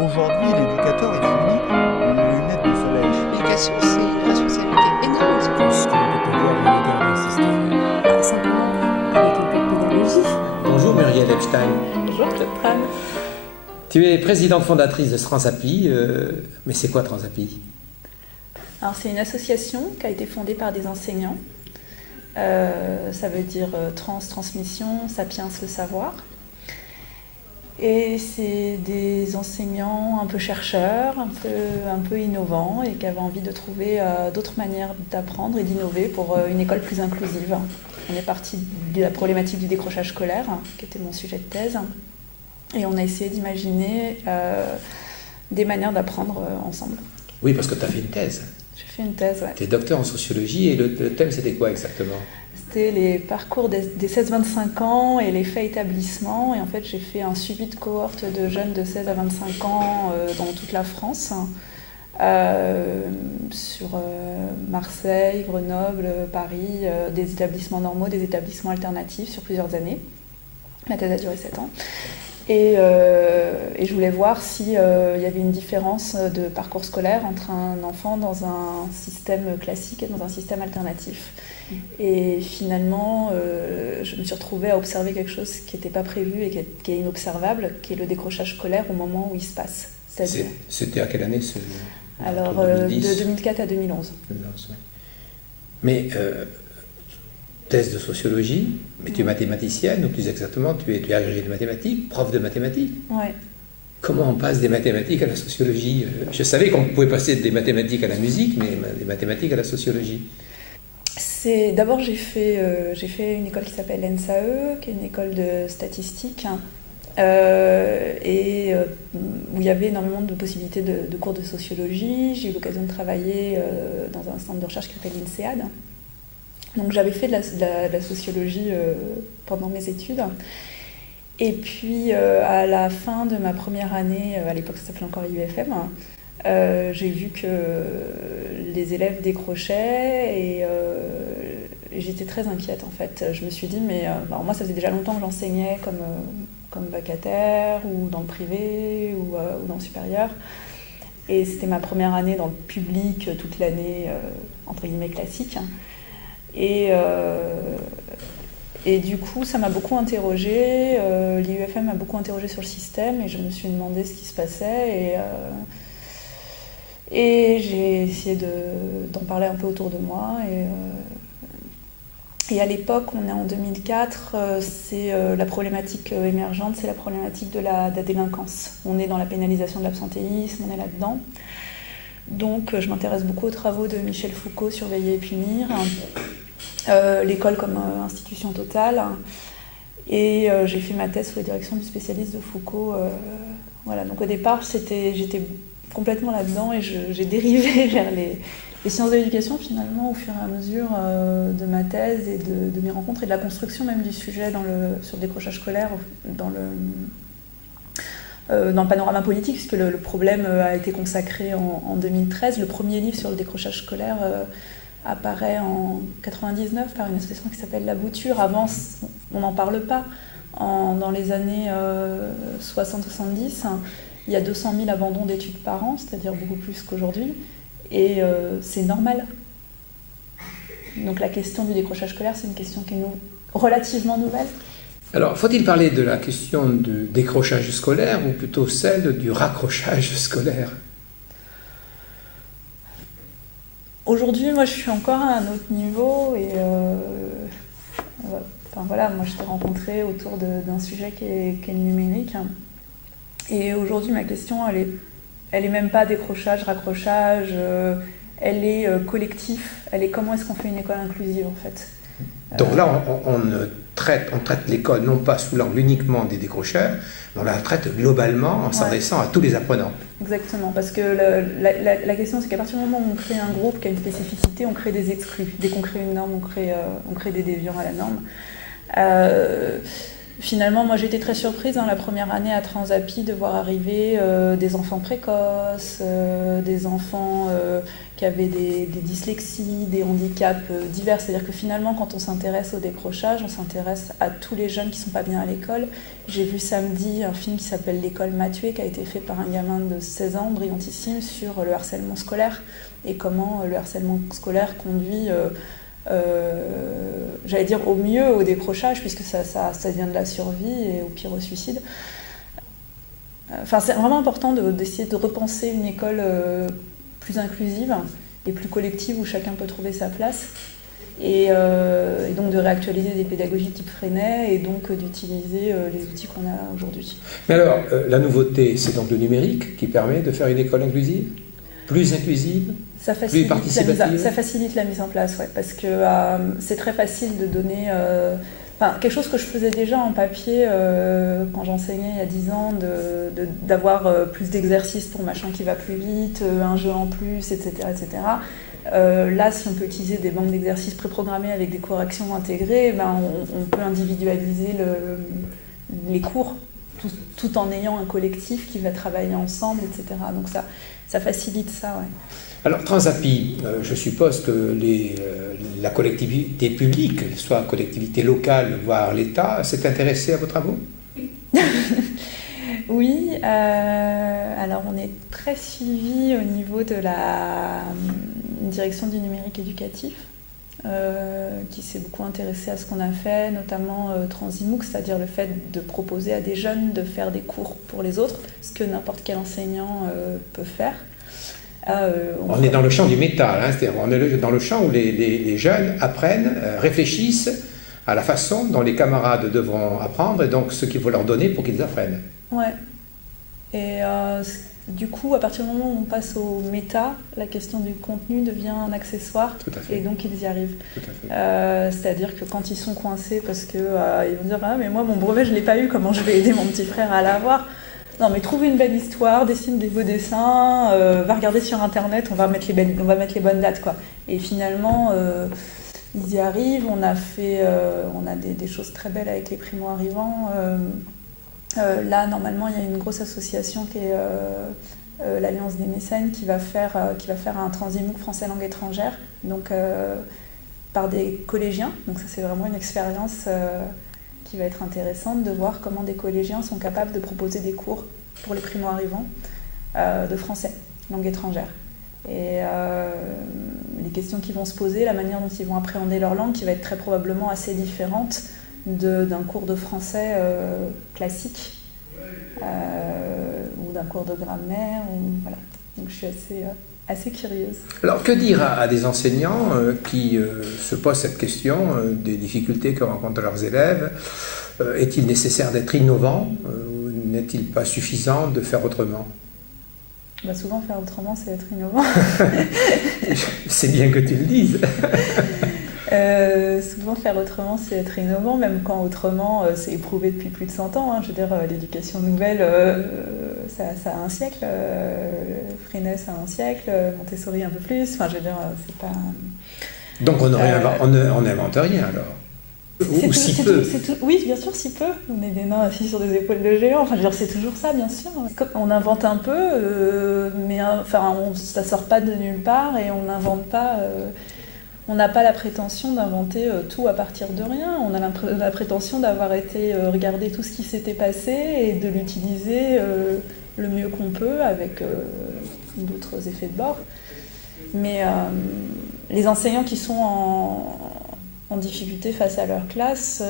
Aujourd'hui, l'éducateur est une lunette de soleil. L'éducation, c'est une responsabilité énorme. Ce qu'on peut dire le dernier système. Simplement avec un peu de pédagogie. Bonjour Muriel Epstein. Bonjour Claude Tram. Tu es présidente fondatrice de Transapi, mais c'est quoi Transapi? Alors c'est une association qui a été fondée par des enseignants. Ça veut dire transmission, sapiens, le savoir. Et c'est des enseignants un peu chercheurs, un peu innovants et qui avaient envie de trouver d'autres manières d'apprendre et d'innover pour une école plus inclusive. On est parti de la problématique du décrochage scolaire, qui était mon sujet de thèse, et on a essayé d'imaginer des manières d'apprendre ensemble. Oui, parce que tu as fait une thèse. J'ai fait une thèse, ouais. Tu es docteur en sociologie et le thème c'était quoi exactement? C'était les parcours des 16-25 ans et les faits établissements. Et en fait, j'ai fait un suivi de cohorte de jeunes de 16 à 25 ans dans toute la France, sur Marseille, Grenoble, Paris, des établissements normaux, des établissements alternatifs sur plusieurs années. Ma thèse a duré 7 ans. Et je voulais voir s'il y avait une différence de parcours scolaire entre un enfant dans un système classique et dans un système alternatif. Et finalement, je me suis retrouvée à observer quelque chose qui n'était pas prévu et qui est inobservable, qui est le décrochage scolaire au moment où il se passe. C'était à quelle année Alors, de 2004 à 2011. Mais thèse de sociologie, mais tu es mathématicienne, ou plus exactement, tu es agrégée de mathématiques, prof de mathématiques. Ouais. Comment on passe des mathématiques à la sociologie? Je savais qu'on pouvait passer des mathématiques à la musique, mais des mathématiques à la sociologie. D'abord, j'ai fait une école qui s'appelle l'ENSAE, qui est une école de statistique, où il y avait énormément de possibilités de cours de sociologie. J'ai eu l'occasion de travailler dans un centre de recherche qui s'appelle l'INSEAD. Donc j'avais fait de la sociologie pendant mes études. Et puis à la fin de ma première année, à l'époque ça s'appelait encore IUFM, j'ai vu que les élèves décrochaient et j'étais très inquiète en fait. Je me suis dit, mais alors moi ça faisait déjà longtemps que j'enseignais comme vacataire ou dans le privé ou dans le supérieur. Et c'était ma première année dans le public, toute l'année entre guillemets classique. Et du coup, ça m'a beaucoup interrogée, l'IUFM m'a beaucoup interrogée sur le système et je me suis demandé ce qui se passait et j'ai essayé d'en parler un peu autour de moi. Et à l'époque, on est en 2004, c'est la problématique émergente, c'est la problématique de la délinquance. On est dans la pénalisation de l'absentéisme, on est là-dedans. Donc je m'intéresse beaucoup aux travaux de Michel Foucault, Surveiller et punir, l'école comme institution totale. Et j'ai fait ma thèse sous la direction du spécialiste de Foucault. Voilà. Donc au départ, j'étais complètement là-dedans et j'ai dérivé vers les sciences de l'éducation finalement au fur et à mesure de ma thèse et de mes rencontres et de la construction même du sujet sur le décrochage scolaire dans le panorama politique, puisque le problème a été consacré en 2013. Le premier livre sur le décrochage scolaire apparaît en 99 par une association qui s'appelle La Bouture. Avant, on n'en parle pas. Dans les années 60-70, il y a 200 000 abandons d'études par an, c'est-à-dire beaucoup plus qu'aujourd'hui, et c'est normal. Donc la question du décrochage scolaire, c'est une question qui est relativement nouvelle. Alors, faut-il parler de la question du décrochage scolaire ou plutôt celle du raccrochage scolaire? Aujourd'hui, moi, je suis encore à un autre niveau et enfin, voilà, moi, je t'ai rencontré autour d'un sujet qui est le numérique. Et aujourd'hui, ma question, elle est même pas décrochage, raccrochage, elle est collectif. Elle est comment est-ce qu'on fait une école inclusive, en fait. Donc là, on traite l'école non pas sous l'angle uniquement des décrocheurs, mais on la traite globalement en s'adressant à tous les apprenants. Exactement, parce que la question c'est qu'à partir du moment où on crée un groupe qui a une spécificité, on crée des exclus. Dès qu'on crée une norme, on crée des déviants à la norme. Finalement, moi j'étais très surprise la première année à Transapi de voir arriver des enfants précoces, des enfants qui avaient des dyslexies, des handicaps divers. C'est-à-dire que finalement, quand on s'intéresse au décrochage, on s'intéresse à tous les jeunes qui ne sont pas bien à l'école. J'ai vu samedi un film qui s'appelle L'école m'a tué, qui a été fait par un gamin de 16 ans, brillantissime, sur le harcèlement scolaire et comment le harcèlement scolaire conduit... j'allais dire au mieux au décrochage, puisque ça vient de la survie et au pire au suicide. Enfin, c'est vraiment important d'essayer de repenser une école plus inclusive et plus collective où chacun peut trouver sa place et donc de réactualiser des pédagogies type Freinet et donc d'utiliser les outils qu'on a aujourd'hui. Mais alors, la nouveauté, c'est donc le numérique qui permet de faire une école inclusive, plus inclusive, ça facilite la mise en place, ouais, parce que c'est très facile de donner... quelque chose que je faisais déjà en papier quand j'enseignais il y a 10 ans, d'avoir plus d'exercices pour machin qui va plus vite, un jeu en plus, etc. Là, si on peut utiliser des banques d'exercices préprogrammées avec des corrections intégrées, on peut individualiser les cours tout en ayant un collectif qui va travailler ensemble, etc. Donc ça facilite ça, ouais. Alors, Transapi, je suppose que la collectivité publique, soit collectivité locale, voire l'État, s'est intéressée à vos travaux ? Oui, alors on est très suivi au niveau de la direction du numérique éducatif, qui s'est beaucoup intéressée à ce qu'on a fait, notamment Transimook, c'est-à-dire le fait de proposer à des jeunes de faire des cours pour les autres, ce que n'importe quel enseignant peut faire. On est dans le champ du méta, c'est-à-dire on est dans le champ où les jeunes apprennent, réfléchissent à la façon dont les camarades devront apprendre et donc ce qu'il faut leur donner pour qu'ils apprennent. Ouais. Et du coup, à partir du moment où on passe au méta, la question du contenu devient un accessoire. Tout à fait. Et donc ils y arrivent. Tout à fait. C'est-à-dire que quand ils sont coincés parce que ils vont dire « Ah mais moi mon brevet je ne l'ai pas eu, comment je vais aider mon petit frère à l'avoir ?» Non, mais trouve une belle histoire, dessine des beaux dessins, va regarder sur Internet, on va mettre les bonnes dates, quoi. Et finalement, ils y arrivent. On a des choses très belles avec les primo-arrivants. Là, normalement, il y a une grosse association qui est l'Alliance des mécènes qui va faire un Transimook français langue étrangère, donc par des collégiens. Donc ça, c'est vraiment une expérience qui va être intéressante de voir comment des collégiens sont capables de proposer des cours pour les primo-arrivants de français, langue étrangère. Et les questions qui vont se poser, la manière dont ils vont appréhender leur langue, qui va être très probablement assez différente d'un cours de français classique ou d'un cours de grammaire. Voilà. Donc je suis assez curieuse. Alors, que dire à des enseignants qui se posent cette question des difficultés que rencontrent leurs élèves ? Est-il nécessaire d'être innovant ou n'est-il pas suffisant de faire autrement ? Souvent, faire autrement, c'est être innovant. C'est bien que tu le dises. Souvent, faire autrement, c'est être innovant, même quand autrement, c'est éprouvé depuis plus de 100 ans. Je veux dire, l'éducation nouvelle, ça a un siècle. Freinet, ça a un siècle. Montessori, un peu plus. Enfin, je veux dire, c'est pas... Donc, on n'invente rien, alors. Ou si peu. Oui, bien sûr, si peu. On est des nains assis sur des épaules de géants. Enfin, je veux dire, c'est toujours ça, bien sûr. On invente un peu, mais ça sort pas de nulle part et on n'invente pas... On n'a pas la prétention d'inventer tout à partir de rien. On a la prétention d'avoir été regarder tout ce qui s'était passé et de l'utiliser le mieux qu'on peut avec d'autres effets de bord. Mais les enseignants qui sont en difficulté face à leur classe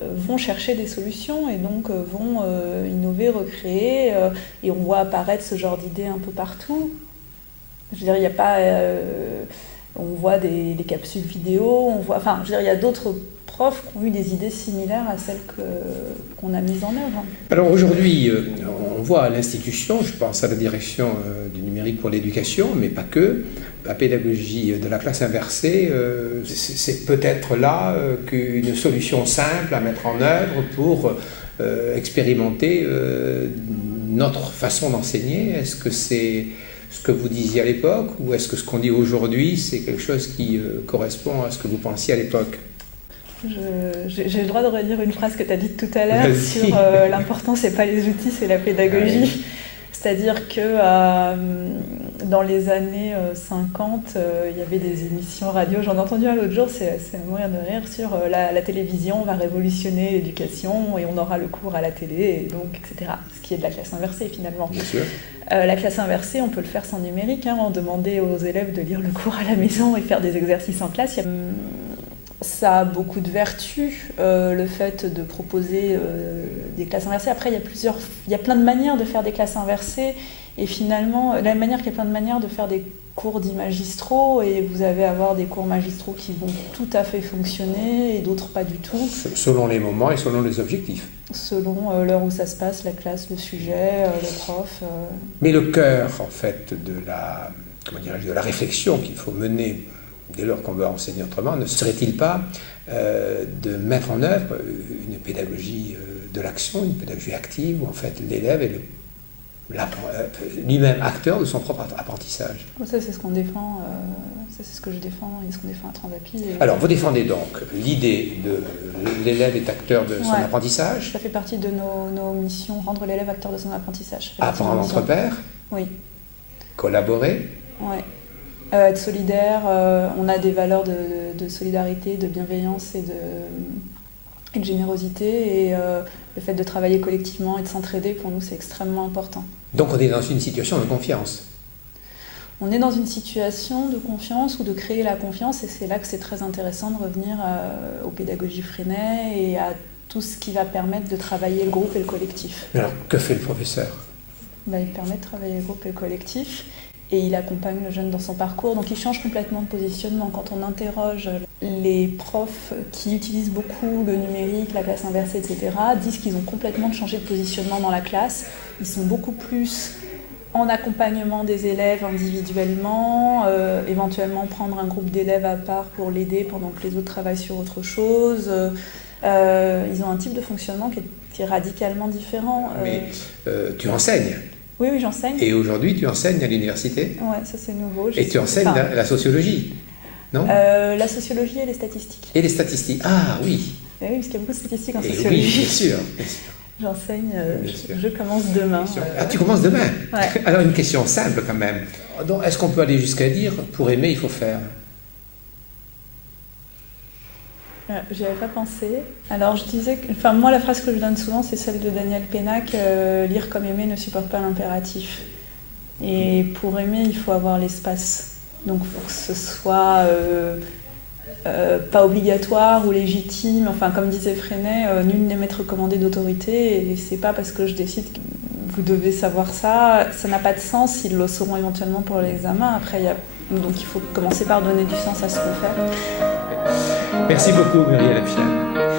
vont chercher des solutions et donc vont innover, recréer. Et on voit apparaître ce genre d'idées un peu partout. Je veux dire, il n'y a pas... on voit des capsules vidéo, il y a d'autres profs qui ont eu des idées similaires à celles qu'on a mises en œuvre. Alors aujourd'hui, on voit à l'institution, je pense à la direction du numérique pour l'éducation, mais pas que, la pédagogie de la classe inversée, c'est peut-être là qu'une solution simple à mettre en œuvre pour expérimenter notre façon d'enseigner. Est-ce que c'est ce que vous disiez à l'époque, ou est-ce que ce qu'on dit aujourd'hui, c'est quelque chose qui correspond à ce que vous pensiez à l'époque ? J'ai le droit de redire une phrase que tu as dite tout à l'heure Vas-y. sur l'important, c'est pas les outils, c'est la pédagogie. Oui. C'est-à-dire que dans les années 50, il y avait des émissions radio. J'en ai entendu un l'autre jour, c'est à mourir de rire, sur la télévision va révolutionner l'éducation et on aura le cours à la télé, et donc, etc. Ce qui est de la classe inversée finalement. Bien sûr. La classe inversée, on peut le faire sans numérique. On demandait aux élèves de lire le cours à la maison et faire des exercices en classe. Ça a beaucoup de vertus, le fait de proposer des classes inversées. Après, il y a plein de manières de faire des classes inversées. Et finalement, de la même manière qu'il y a plein de manières de faire des cours dits magistraux, et vous allez avoir des cours magistraux qui vont tout à fait fonctionner et d'autres pas du tout. Selon les moments et selon les objectifs. Selon l'heure où ça se passe, la classe, le sujet, le prof. Mais le cœur, en fait, de la réflexion qu'il faut mener dès lors qu'on veut enseigner autrement, ne serait-il pas de mettre en œuvre une pédagogie de l'action, une pédagogie active, où en fait l'élève est lui-même acteur de son propre apprentissage? Ça, c'est ce qu'on défend, ça, c'est ce que je défends et ce qu'on défend à Transapi. Alors, vous défendez donc l'idée de l'élève est acteur de son apprentissage? Ça fait partie de nos missions, rendre l'élève acteur de son apprentissage. Apprendre entre pairs? Oui. Collaborer? Oui. Être solidaire, on a des valeurs de solidarité, de bienveillance et de générosité, et le fait de travailler collectivement et de s'entraider, pour nous, c'est extrêmement important. Donc on est dans une situation de confiance. On est dans une situation de confiance ou de créer la confiance, et c'est là que c'est très intéressant de revenir aux pédagogies Freinet et à tout ce qui va permettre de travailler le groupe et le collectif. Mais alors, que fait le professeur? Il permet de travailler le groupe et le collectif. Et il accompagne le jeune dans son parcours, donc il change complètement de positionnement. Quand on interroge les profs qui utilisent beaucoup le numérique, la classe inversée, etc., disent qu'ils ont complètement changé de positionnement dans la classe. Ils sont beaucoup plus en accompagnement des élèves individuellement, éventuellement prendre un groupe d'élèves à part pour l'aider pendant que les autres travaillent sur autre chose. Ils ont un type de fonctionnement qui est radicalement différent. Mais tu enseignes? Oui, j'enseigne. Et aujourd'hui, tu enseignes à l'université? Ouais, ça c'est nouveau. Et tu enseignes la sociologie, non? La sociologie et les statistiques. Et les statistiques, ah oui. Oui, parce qu'il y a beaucoup de statistiques en Et sociologie. oui, bien sûr. J'enseigne, je commence demain. Ah, tu commences demain? Ouais. Alors une question simple quand même. Donc, est-ce qu'on peut aller jusqu'à dire, pour aimer, il faut faire? J'y avais pas pensé. Alors je disais que, moi la phrase que je donne souvent, c'est celle de Daniel Pénac, lire comme aimer ne supporte pas l'impératif. Et pour aimer, il faut avoir l'espace. Donc il faut que ce soit pas obligatoire ou légitime. Enfin, comme disait Freinet, nul n'est maître commandé d'autorité, et c'est pas parce que je décide que vous devez savoir ça, ça n'a pas de sens. Ils le sauront éventuellement pour l'examen. Après, donc il faut commencer par donner du sens à ce qu'on fait. Merci beaucoup, Muriel Afia.